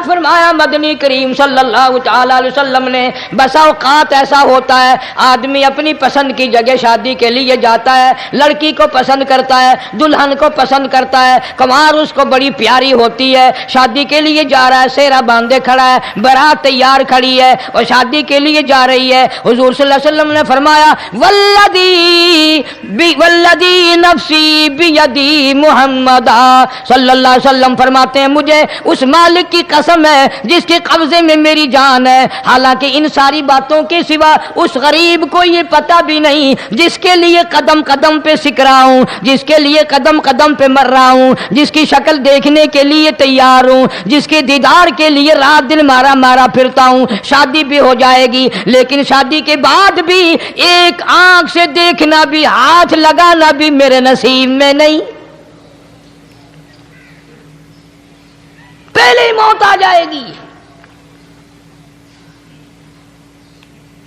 ارشاد فرمایا مدنی کریم صلی اللہ تعالی علیہ وسلم نے بسا اوقات ایسا ہوتا ہے آدمی اپنی پسند کی جگہ شادی کے لیے جاتا ہے، لڑکی کو پسند کرتا ہے، دلہن کو پسند کرتا ہے، کمار اس کو بڑی پیاری ہوتی ہے، شادی کے لیے جا رہا ہے، سہرا باندھے کھڑا ہے، بارات تیار کھڑی ہے اور شادی کے لیے جا رہی ہے۔ حضور صلی اللہ علیہ وسلم نے فرمایا والذی نفسی بیدی محمد صلی اللہ علیہ وسلم فرماتے ہیں مجھے اس مالک کی قسم ہے جس کے قبضے میں میری جان ہے، حالانکہ ان ساری باتوں کے سوا اس غریب کو یہ پتہ بھی نہیں جس کے لیے قدم قدم پہ سکھ رہا ہوں، جس کے لیے قدم قدم پہ مر رہا ہوں، جس کی شکل دیکھنے کے لیے تیار ہوں، جس کے دیدار کے لیے رات دن مارا مارا پھرتا ہوں۔ شادی بھی ہو جائے گی لیکن شادی کے بعد بھی ایک آنکھ سے دیکھنا بھی، ہاتھ لگانا بھی میرے نصیب میں نہیں، پہلے ہی موت آ جائے گی۔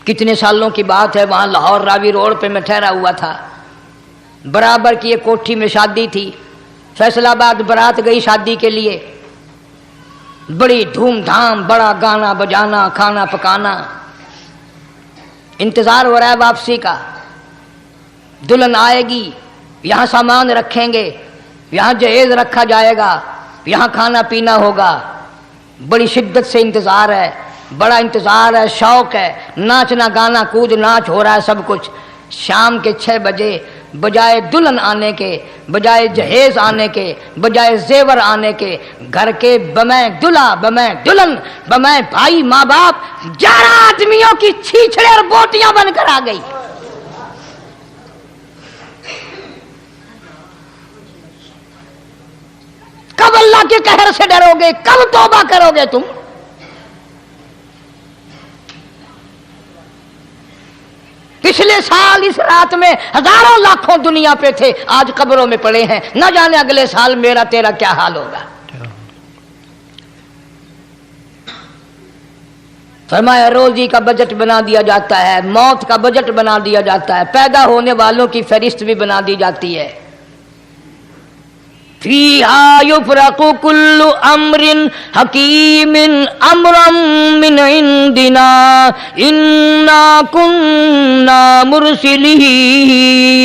کتنے سالوں کی بات ہے، وہاں لاہور راوی روڈ پہ میں ٹھہرا ہوا تھا، برابر کی ایک کوٹھی میں شادی تھی، فیصل آباد برات گئی شادی کے لیے، بڑی دھوم دھام، بڑا گانا بجانا، کھانا پکانا، انتظار ہو رہا ہے واپسی کا، دلہن آئے گی، یہاں سامان رکھیں گے، یہاں جہیز رکھا جائے گا، یہاں کھانا پینا ہوگا، بڑی شدت سے انتظار ہے، بڑا انتظار ہے، شوق ہے، ناچنا گانا کود ناچ ہو رہا ہے سب کچھ۔ شام کے 6 بجے بجائے دلہن آنے کے، بجائے جہیز آنے کے، بجائے زیور آنے کے، گھر کے بمیں دلہا بمیں دلہن بمیں بھائی ماں باپ 11 آدمیوں کی چھیچڑے اور بوٹیاں بن کر آ گئی۔ کب اللہ کے قہر سے ڈرو گے؟ کب توبہ کرو گے تم؟ پچھلے سال اس رات میں ہزاروں لاکھوں دنیا پہ تھے، آج قبروں میں پڑے ہیں، نہ جانے اگلے سال میرا تیرا کیا حال ہوگا۔ فرمایا روزی کا بجٹ بنا دیا جاتا ہے، موت کا بجٹ بنا دیا جاتا ہے، پیدا ہونے والوں کی فہرست بھی بنا دی جاتی ہے۔ فیہا یفرق کل امر حکیم امرا من عندنا انا کننا مرسلین۔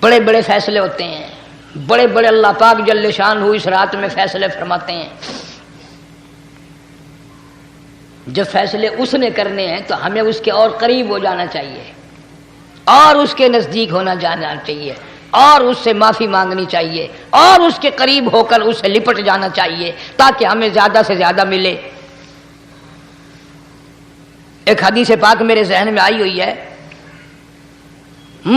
بڑے بڑے فیصلے ہوتے ہیں، بڑے بڑے اللہ پاک جل شان ہو اس رات میں فیصلے فرماتے ہیں۔ جب فیصلے اس نے کرنے ہیں تو ہمیں اس کے اور قریب ہو جانا چاہیے، اور اس کے نزدیک ہونا جانا چاہیے، اور اس سے معافی مانگنی چاہیے، اور اس کے قریب ہو کر اس سے لپٹ جانا چاہیے تاکہ ہمیں زیادہ سے زیادہ ملے۔ ایک حدیث پاک میرے ذہن میں آئی ہوئی ہے،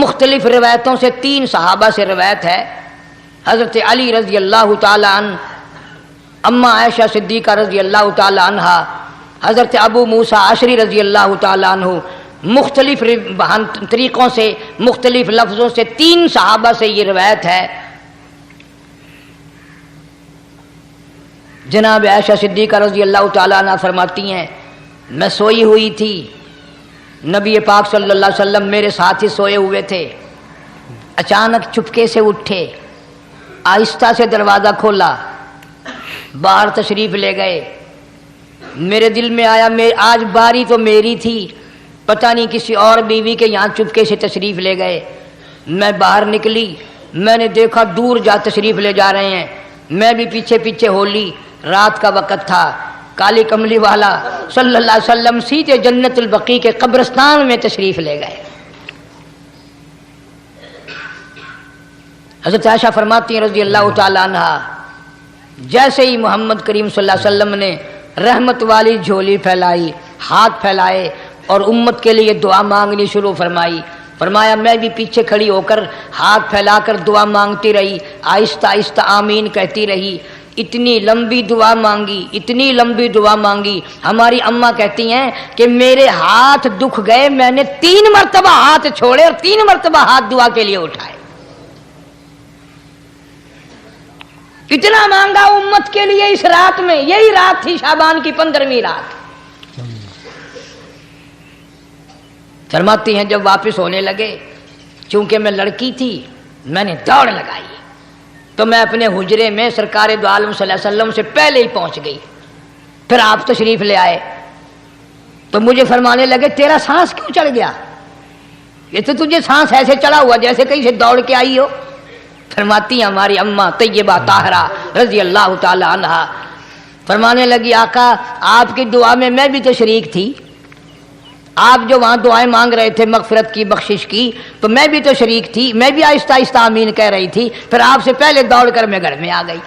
مختلف روایتوں سے 3 صحابہ سے روایت ہے، حضرت علی رضی اللہ تعالی عنہ، اماں عائشہ صدیقہ رضی اللہ تعالی عنہا، حضرت ابو موسیٰ اشعری رضی اللہ تعالی عنہ، مختلف طریقوں سے مختلف لفظوں سے 3 صحابہ سے یہ روایت ہے۔ جناب عائشہ صدیقہ رضی اللہ تعالیٰ عنہ فرماتی ہیں میں سوئی ہوئی تھی، نبی پاک صلی اللہ علیہ وسلم میرے ساتھ ہی سوئے ہوئے تھے، اچانک چپکے سے اٹھے، آہستہ سے دروازہ کھولا، باہر تشریف لے گئے۔ میرے دل میں آیا آج باری تو میری تھی، پتہ نہیں کسی اور بیوی کے یہاں چپکے سے تشریف لے گئے۔ میں باہر نکلی، میں نے دیکھا دور جا تشریف لے جا رہے ہیں، میں بھی پیچھے پیچھے ہو لی۔ رات کا وقت تھا، کالی کملی والا صلی اللہ علیہ وسلم سیدھے جنت البقیع کے قبرستان میں تشریف لے گئے۔ حضرت عائشہ فرماتی ہیں رضی اللہ تعالی عنہ، جیسے ہی محمد کریم صلی اللہ علیہ وسلم نے رحمت والی جھولی پھیلائی، ہاتھ پھیلائے اور امت کے لیے دعا مانگنی شروع فرمائی، فرمایا میں بھی پیچھے کھڑی ہو کر ہاتھ پھیلا کر دعا مانگتی رہی، آہستہ آہستہ آمین کہتی رہی۔ اتنی لمبی دعا مانگی، اتنی لمبی دعا مانگی، ہماری اماں کہتی ہیں کہ میرے ہاتھ دکھ گئے، میں نے 3 مرتبہ ہاتھ چھوڑے اور 3 مرتبہ ہاتھ دعا کے لیے اٹھائے۔ اتنا مانگا امت کے لیے اس رات میں، یہی رات تھی شعبان کی 15ویں رات۔ فرماتی ہیں جب واپس ہونے لگے، چونکہ میں لڑکی تھی، میں نے دوڑ لگائی، تو میں اپنے حجرے میں سرکار دو عالم صلی اللہ علیہ وسلم سے پہلے ہی پہنچ گئی. پھر آپ تشریف لے آئے تو مجھے فرمانے لگے تیرا سانس کیوں چڑھ گیا؟ یہ تو تجھے سانس ایسے چڑھا ہوا جیسے کہیں سے دوڑ کے آئی ہو. فرماتی ہیں ہماری اماں طیبہ طاہرہ رضی اللہ تعالی عنہا، فرمانے لگی آقا آپ کی دعا میں بھی تو شریک تھی. آپ جو وہاں دعائیں مانگ رہے تھے مغفرت کی بخشش کی تو میں بھی تو شریک تھی، میں بھی آہستہ آہستہ آمین کہہ رہی تھی. پھر آپ سے پہلے دوڑ کر میں گھر میں آ گئی.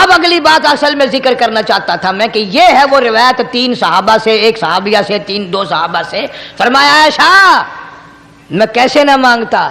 اب اگلی بات اصل میں ذکر کرنا چاہتا تھا میں کہ یہ ہے وہ روایت 3 صحابہ سے، 1 صحابیہ سے، 2 صحابہ سے. فرمایا عائشہ میں کیسے نہ مانگتا،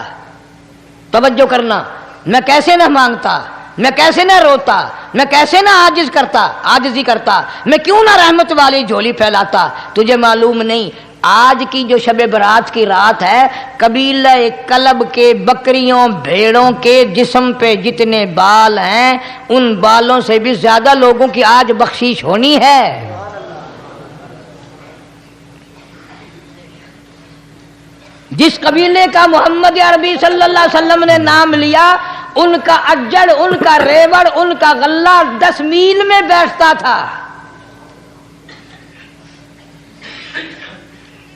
توجہ کرنا، میں کیسے نہ مانگتا، میں کیسے نہ روتا، میں کیسے نہ عاجزی کرتا، میں کیوں نہ رحمت والی جھولی پھیلاتا. تجھے معلوم نہیں آج کی جو شب برات کی رات ہے، قبیلہ کلب کے بکریوں بھیڑوں کے جسم پہ جتنے بال ہیں ان بالوں سے بھی زیادہ لوگوں کی آج بخشش ہونی ہے. جس قبیلے کا محمد عربی صلی اللہ علیہ وسلم نے نام لیا ان کا اجڑ، ان کا ریوڑ، ان کا غلہ 10 میل میں بیٹھتا تھا.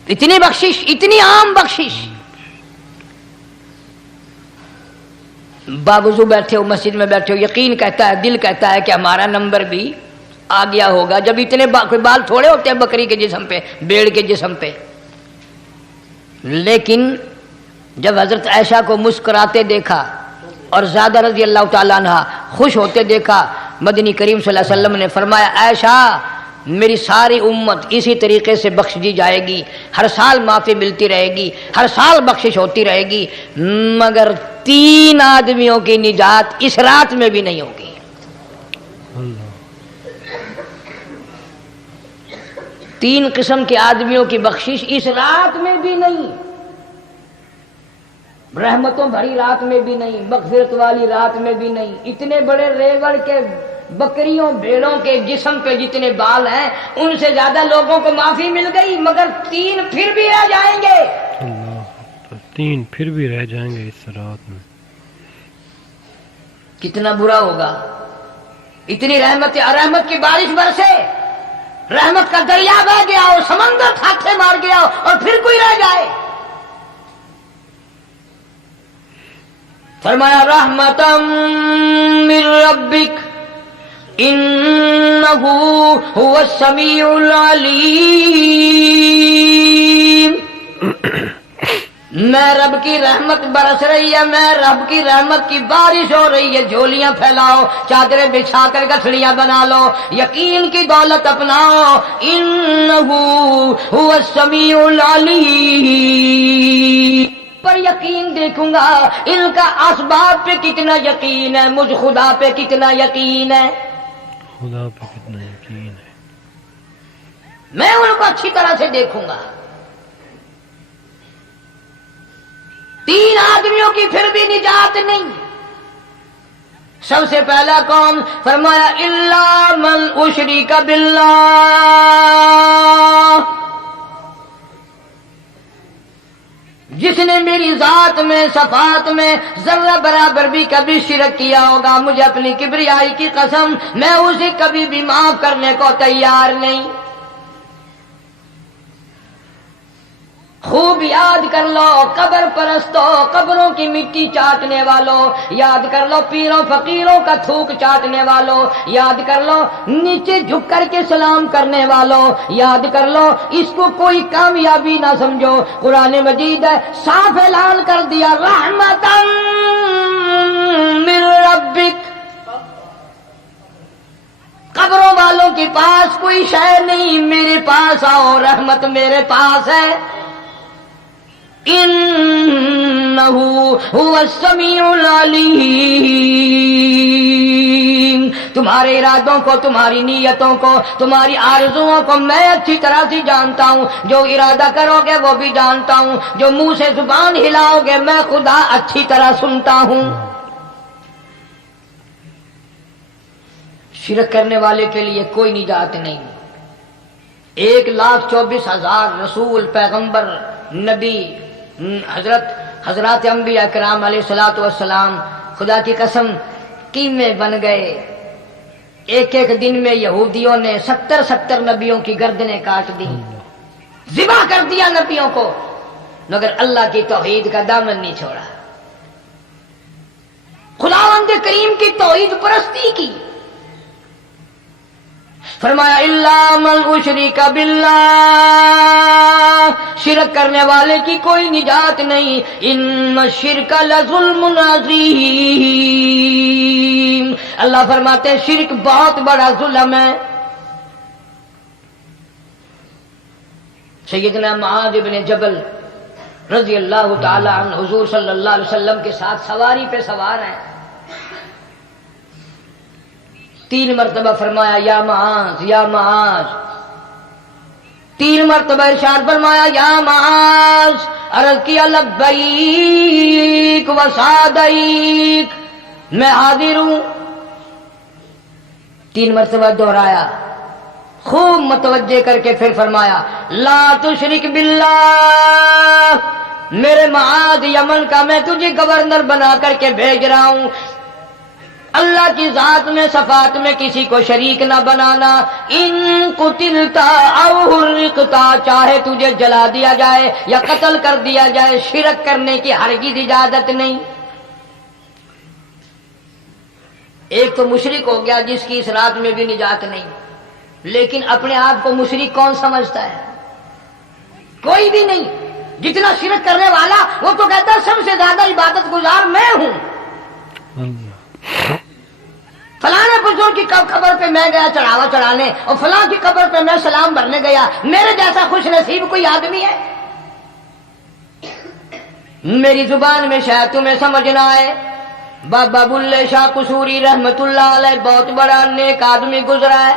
اتنی بخشش، اتنی عام بخشش. باوضو بیٹھے ہو، مسجد میں بیٹھے ہو، یقین کہتا ہے، دل کہتا ہے کہ ہمارا نمبر بھی آ گیا ہوگا. جب اتنے کوئی بال تھوڑے ہوتے ہیں بکری کے جسم پہ، بھیڑ کے جسم پہ. لیکن جب حضرت عائشہ کو مسکراتے دیکھا اور زیادہ رضی اللہ تعالیٰ عنہ خوش ہوتے دیکھا، مدنی کریم صلی اللہ علیہ وسلم نے فرمایا عائشہ میری ساری امت اسی طریقے سے بخش دی جائے گی، ہر سال معافی ملتی رہے گی، ہر سال بخشش ہوتی رہے گی، مگر 3 آدمیوں کی نجات اس رات میں بھی نہیں ہوگی. 3 قسم کے آدمیوں کی بخشش اس رات میں بھی نہیں، رحمتوں بھری رات میں بھی نہیں، مغفرت والی رات میں بھی نہیں. اتنے بڑے ریوڑ کے بکریوں بھیڑوں کے جسم پہ جتنے بال ہیں ان سے زیادہ لوگوں کو معافی مل گئی، مگر 3 پھر بھی رہ جائیں گے. 3 پھر بھی رہ جائیں گے اس رات میں. کتنا برا ہوگا. اتنی رحمت کی بارش برسے، رحمت کا دریا بہ گیا اور سمندر تھاکے مار گیا اور پھر کوئی رہ جائے. فرمایا رحمتم من ربک انہ هو السمیع العلیم. میں رب کی رحمت برس رہی ہے، میں رب کی رحمت کی بارش ہو رہی ہے. جھولیاں پھیلاؤ، چادریں بچھا کر گٹھڑیاں بنا لو، یقین کی دولت اپناؤ. انہ هو السمیع العلیم. پر یقین دیکھوں گا ان کا اسباب پہ کتنا یقین ہے، مجھ خدا پہ کتنا یقین ہے. خدا پہ کتنا یقین ہے. میں ان کو اچھی طرح سے دیکھوں گا. 3 آدمیوں کی پھر بھی نجات نہیں. سب سے پہلا کون؟ فرمایا الا من اشرک باللہ، جس نے میری ذات میں صفات میں ذرہ برابر بھی کبھی شرک کیا ہوگا، مجھے اپنی کبریائی کی قسم میں اسے کبھی بھی معاف کرنے کو تیار نہیں. خوب یاد کر لو قبر پرستوں، قبروں کی مٹی چاٹنے والوں، یاد کر لو پیروں فقیروں کا تھوک چاٹنے والوں، یاد کر لو نیچے جھک کر کے سلام کرنے والوں، یاد کر لو اس کو کوئی کامیابی نہ سمجھو. قرآن مجید ہے صاف اعلان کر دیا رحمتاً من ربک. قبروں والوں کے پاس کوئی شے نہیں، میرے پاس آؤ، رحمت میرے پاس ہے. انہ هو السمیع العلیم. تمہارے ارادوں کو، تمہاری نیتوں کو، تمہاری آرزوؤں کو میں اچھی طرح سے جانتا ہوں. جو ارادہ کرو گے وہ بھی جانتا ہوں، جو منہ سے زبان ہلاؤ گے میں خدا اچھی طرح سنتا ہوں. شرک کرنے والے کے لیے کوئی نجات نہیں. 1,24,000 رسول، پیغمبر، نبی، حضرات انبیاء کرام علیہ الصلوۃ والسلام خدا کی قسم قیمے بن گئے. ایک ایک دن میں یہودیوں نے 70 نبیوں کی گردنیں کاٹ دی، ذبح کر دیا نبیوں کو، مگر اللہ کی توحید کا دامن نہیں چھوڑا. خداوند کریم کی توحید پرستی کی. فرمایا الا من اشرک باللہ، شرک کرنے والے کی کوئی نجات نہیں. ان الشرک لظلم عظیم، اللہ فرماتے ہیں شرک بہت بڑا ظلم ہے. سیدنا معاذ بن جبل رضی اللہ تعالی عنہ حضور صلی اللہ علیہ وسلم کے ساتھ سواری پہ سوار ہیں. 3 مرتبہ فرمایا یا معاذ یا معاذ، 3 مرتبہ ارشاد فرمایا یا معاذ. عرض کیا لبیک و سعدیک، میں حاضر ہوں. 3 مرتبہ دہرایا، خوب متوجہ کر کے پھر فرمایا لا تشرک باللہ، میرے معاذ یمن کا میں تجھے گورنر بنا کر کے بھیج رہا ہوں، اللہ کی ذات میں صفات میں کسی کو شریک نہ بنانا. ان قتلتا او حرقتا، چاہے تجھے جلا دیا جائے یا قتل کر دیا جائے، شرک کرنے کی ہرگز اجازت نہیں. ایک تو مشرک ہو گیا جس کی اس رات میں بھی نجات نہیں، لیکن اپنے آپ کو مشرک کون سمجھتا ہے؟ کوئی بھی نہیں. جتنا شرک کرنے والا وہ تو کہتا ہے سب سے زیادہ عبادت گزار میں ہوں. فلاں بزرگ کی قبر پہ میں گیا چڑھاوا چڑھانے، اور فلاں کی قبر پہ میں سلام بھرنے گیا، میرے جیسا خوش نصیب کوئی آدمی ہے؟ میری زبان میں شاید تمہیں سمجھ نہ آئے، بابا بلے شاہ قصوری رحمت اللہ علیہ بہت بڑا نیک آدمی گزرا ہے،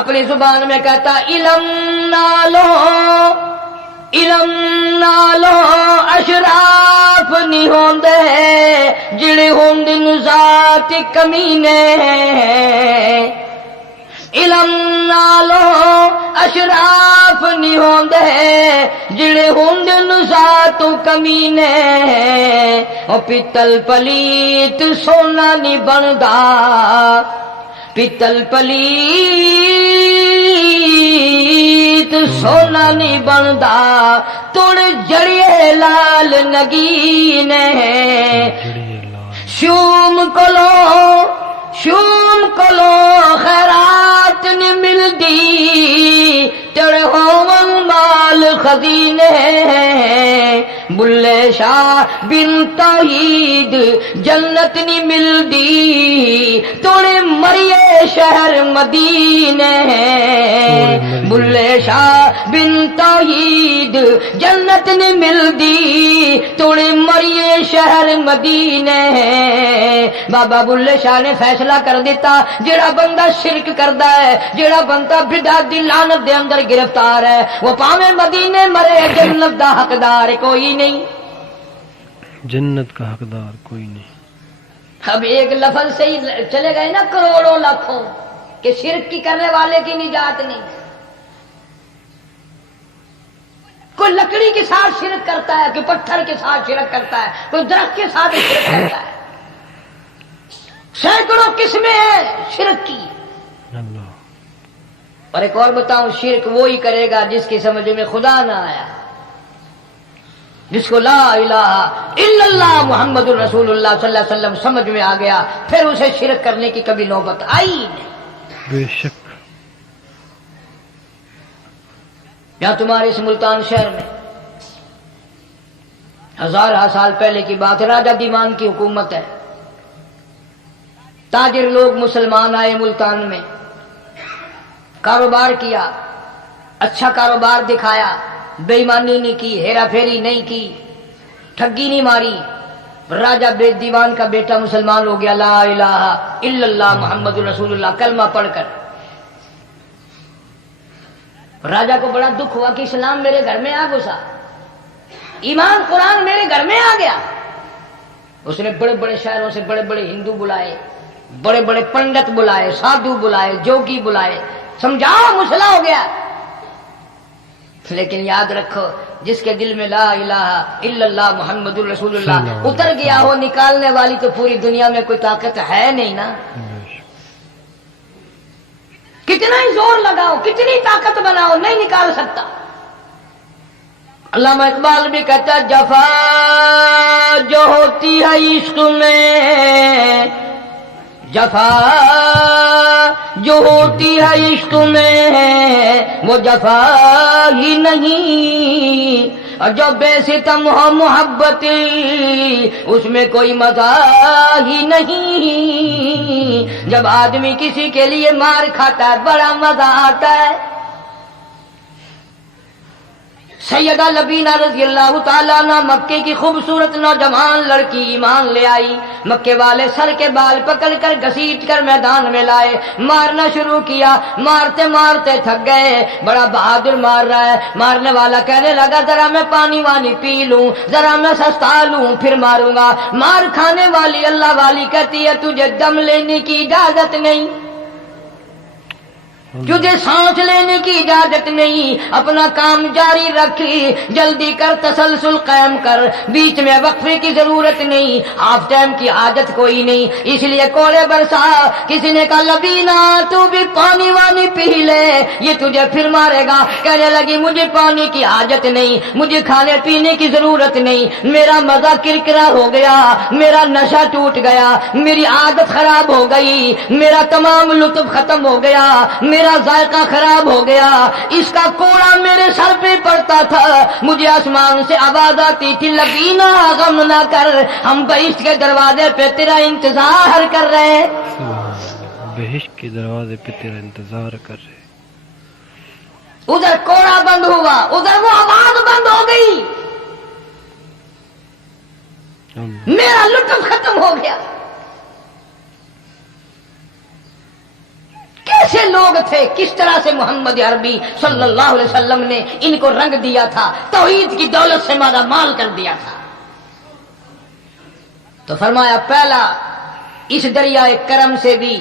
اپنی زبان میں کہتا علم نالو اشراف نہیں ہوندے جڑے ہوندن ذات کمینے. علم نالو اشراف نہیں ہوندے جڑے ہوندن ذات کمینے. او پیتل پلیت سونا نہیں بندا، پیتل پلیت سونا نہیں بندا، تڑ جڑیے لال نگینے. شوم کلو خیرات نہیں ملدی، تڑ ہوون مال خزینے. بلے شاہ بن توحید جنت نہیں ملدی، توڑے مریے شہر مدینے. بلے شاہ بن توحید جنت نہیں ملدی، توڑے مریے شہر مدینے. بابا بلے شاہ نے فیصلہ کر دیتا جڑا بندہ شرک کردا ہے، جڑا بندہ بدعت دی لعنت دے اندر گرفتار ہے، وہ پاویں مدینے مرے، جنت دا حقدار کوئی نہیں. جنت کا حقدار کوئی نہیں. اب ایک لفظ سے ہی چلے گئے نا کروڑوں لاکھوں کہ شرک کی کرنے والے کی نجات نہیں. کوئی لکڑی کے ساتھ شرک کرتا ہے، کوئی پتھر کے ساتھ شرک کرتا ہے، کوئی درخت کے ساتھ شرک کرتا ہے. سینکڑوں قسمیں ہیں شرک کی. اللہ. اور ایک اور بتاؤں، شرک وہی کرے گا جس کی سمجھ میں خدا نہ آیا، جس کو لا الہ الا اللہ محمد الرسول اللہ صلی اللہ علیہ وسلم سمجھ میں آ گیا، پھر اسے شرک کرنے کی کبھی نوبت آئی نہیں. بے شک. یہاں تمہارے اس ملتان شہر میں 1000 سال پہلے کی بات ہے، راجہ دیوان کی حکومت ہے. تاجر لوگ مسلمان آئے ملتان میں، کاروبار کیا، اچھا کاروبار دکھایا، بے ایمانی نہیں کی، ہیرا پھیری نہیں کی، ٹھگی نہیں ماری. راجہ بے دیوان کا بیٹا مسلمان ہو گیا، لا الہ الا اللہ محمد رسول اللہ کلمہ پڑھ کر. راجہ کو بڑا دکھ ہوا کہ اسلام میرے گھر میں آ گھسا، ایمان قرآن میرے گھر میں آ گیا. اس نے بڑے بڑے شہروں سے بڑے بڑے ہندو بلائے، بڑے بڑے پنڈت بلائے، سادھو بلائے، جوگی بلائے، سمجھاؤ مسئلہ ہو گیا. لیکن یاد رکھو جس کے دل میں لا الہ الا اللہ محمد الرسول اللہ اتر گیا ہو، نکالنے والی تو پوری دنیا میں کوئی طاقت ہے نہیں نا. کتنا ہی زور لگاؤ، کتنی طاقت بناؤ، نہیں نکال سکتا. علامہ اقبال بھی کہتا ہے جفا جو ہوتی ہے عشق میں، جفا جو ہوتی ہے عشق میں وہ جفا ہی نہیں، اور جو بے ستم ہو محبت اس میں کوئی مزہ ہی نہیں. جب آدمی کسی کے لیے مار کھاتا ہے بڑا مزہ آتا ہے. سیدہ لبینہ رضی اللہ تعالیٰ عنہ مکے کی خوبصورت نوجوان لڑکی ایمان لے آئی. مکے والے سر کے بال پکڑ کر گھسیٹ کر میدان میں لائے، مارنا شروع کیا. مارتے مارتے تھک گئے، بڑا بہادر مار رہا ہے. مارنے والا کہنے لگا ذرا میں پانی وانی پی لوں، ذرا میں سستا لوں پھر ماروں گا. مار کھانے والی اللہ والی کہتی ہے تجھے دم لینے کی اجازت نہیں، تجھے سانس لینے کی اجازت نہیں، اپنا کام جاری رکھ، جلدی کر، تسلسل قائم کر، بیچ میں وقفے کی ضرورت نہیں، ہاف ٹائم کی حاجت کوئی نہیں. اس لیے کوڑے برسا. کسی نے کہا لبینہ تو بھی پانی وانی پی لے، یہ تجھے پھر مارے گا. کہنے لگی مجھے پانی کی حاجت نہیں، مجھے کھانے پینے کی ضرورت نہیں، میرا مزہ کرکرا ہو گیا، میرا نشہ ٹوٹ گیا، میری عادت خراب ہو گئی، میرا تمام لطف ختم ہو گیا، میرا ذائقہ خراب ہو گیا. اس کا کوڑا میرے سر پہ پڑتا تھا، مجھے آسمان سے آواز آتی تھی لبینہ غم نہ کر، ہم بہشت کے دروازے پہ تیرا انتظار کر رہے ہیں. بہشت کے دروازے پہ تیرا انتظار کر رہے. ادھر کوڑا بند ہوا، ادھر وہ آواز بند ہو گئی، میرا لطف ختم ہو گیا. کیسے لوگ تھے، کس طرح سے محمد عربی صلی اللہ علیہ وسلم نے ان کو رنگ دیا تھا، توحید کی دولت سے مالا مال کر دیا تھا. تو فرمایا پہلا اس دریائے کرم سے بھی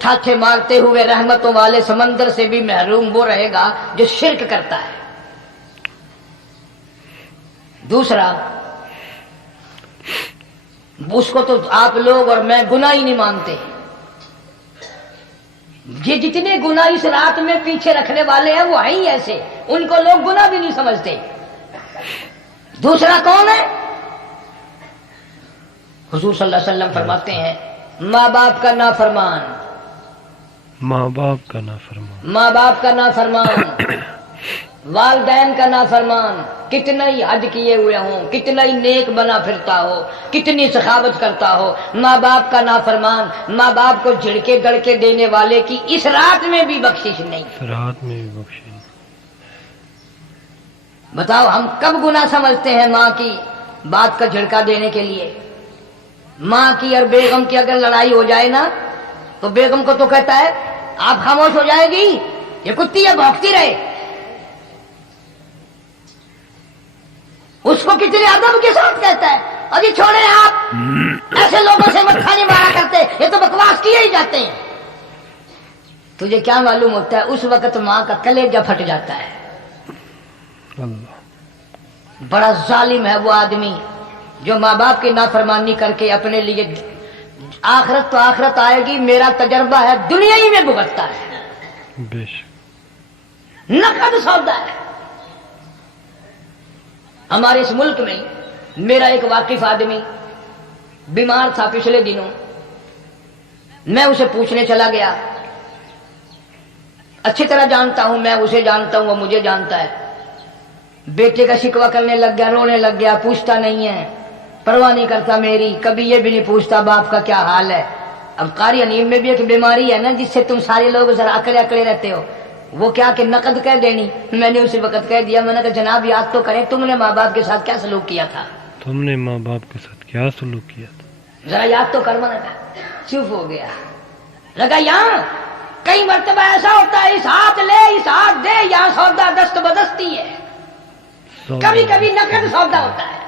ٹھاٹھے مارتے ہوئے رحمتوں والے سمندر سے بھی محروم وہ رہے گا جو شرک کرتا ہے. دوسرا اس کو تو آپ لوگ اور میں گناہ ہی نہیں مانتے. یہ جتنے گناہ اس رات میں پیچھے رکھنے والے ہیں وہ ہیں ہی ایسے، ان کو لوگ گناہ بھی نہیں سمجھتے. دوسرا کون ہے؟ حضور صلی اللہ علیہ وسلم فرماتے ہیں ماں باپ کا نافرمان، ماں باپ کا نافرمان، ماں باپ کا نافرمان، والدین کا نافرمان، کتنا ہی حج کیے ہوئے ہوں، کتنا ہی نیک بنا پھرتا ہو، کتنی سخاوت کرتا ہو، ماں باپ کا نافرمان، ماں باپ کو جھڑکے گڑکے دینے والے کی اس رات میں بھی بخشش نہیں. رات میں بھی بخشش. بتاؤ ہم کب گناہ سمجھتے ہیں ماں کی بات کا جھڑکا دینے کے لیے؟ ماں کی اور بیگم کی اگر لڑائی ہو جائے نا تو بیگم کو تو کہتا ہے آپ خاموش ہو جائے گی، یہ کتی ہے بھونکتی رہے. اس کو کتنے ادب کے ساتھ کہتا ہے ابھی چھوڑے آپ ایسے لوگوں سے مت کھانے مارا کرتے، یہ تو بکواس کیے ہی جاتے ہیں. تجھے کیا معلوم ہوتا ہے اس وقت ماں کا کلیجہ پھٹ جاتا ہے. اللہ بڑا ظالم ہے وہ آدمی جو ماں باپ کی نافرمانی کر کے اپنے لیے آخرت تو آخرت آئے گی، میرا تجربہ ہے دنیا ہی میں بھگتتا ہے. بے شک. نقد سودا ہے. ہمارے اس ملک میں میرا ایک واقف آدمی بیمار تھا پچھلے دنوں، میں اسے پوچھنے چلا گیا. اچھی طرح جانتا ہوں، میں اسے جانتا ہوں، وہ مجھے جانتا ہے. بیٹے کا شکوہ کرنے لگ گیا، رونے لگ گیا، پوچھتا نہیں ہے، پرواہ نہیں کرتا میری، کبھی یہ بھی نہیں پوچھتا باپ کا کیا حال ہے. اب قاری انیم میں بھی ایک بیماری ہے نا جس سے تم سارے لوگ ذرا اکڑے اکڑے رہتے ہو. وہ کیا کہ نقد کہہ دینی. میں نے اسی وقت کہہ دیا، میں نے کہا جناب یاد تو کریں تم نے ماں باپ کے ساتھ کیا سلوک کیا تھا، تم نے ماں باپ کے ساتھ کیا سلوک کیا تھا، ذرا یاد تو کر. میں نے کہا چپ ہو گیا. لگا یہاں کئی مرتبہ ایسا ہوتا ہے اس ہاتھ لے اس ہاتھ دے، یہاں سودا دست بدستی ہے، کبھی کبھی نقد سودا ہوتا ہے.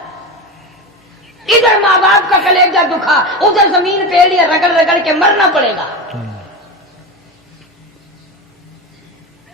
ادھر ماں باپ کا کلیجہ دکھا، ادھر زمین پہ رگڑ رگڑ کے مرنا پڑے گا.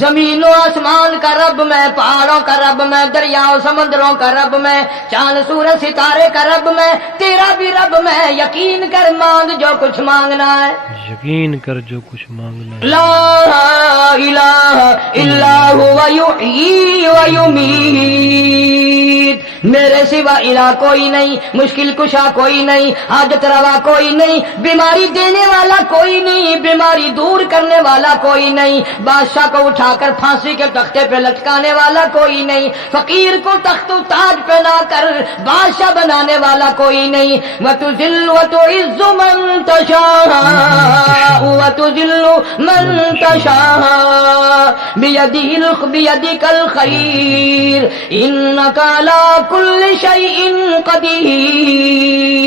زمین و آسمان کا رب میں، پہاڑوں کا رب میں، دریاؤں سمندروں کا رب میں، چاند سورج ستارے کا رب میں، تیرا بھی رب میں، یقین کر مانگ جو کچھ مانگنا ہے، یقین کر جو کچھ مانگنا ہے۔ لا الہ الا هو یحیی و یمیت، میرے سوا الہ کوئی نہیں، مشکل کشا کوئی نہیں، حاجت روا کوئی نہیں، بیماری دینے والا کوئی نہیں، بیماری دور کرنے والا کوئی نہیں، بادشاہ کو اٹھا کر پھانسی کے تختے پہ لٹکانے والا کوئی نہیں، فقیر کو تخت و تاج پہنا کر بادشاہ بنانے والا کوئی نہیں، وَتُذِلُّ وَتُعِزُّ مَن تَشَاءُ وَتُذِلُّ مَن تَشَاءُ بِيَدِكَ الْخَيْرُ إِنَّكَ عَلَى كُلِّ شَيْءٍ قَدِيرٌ۔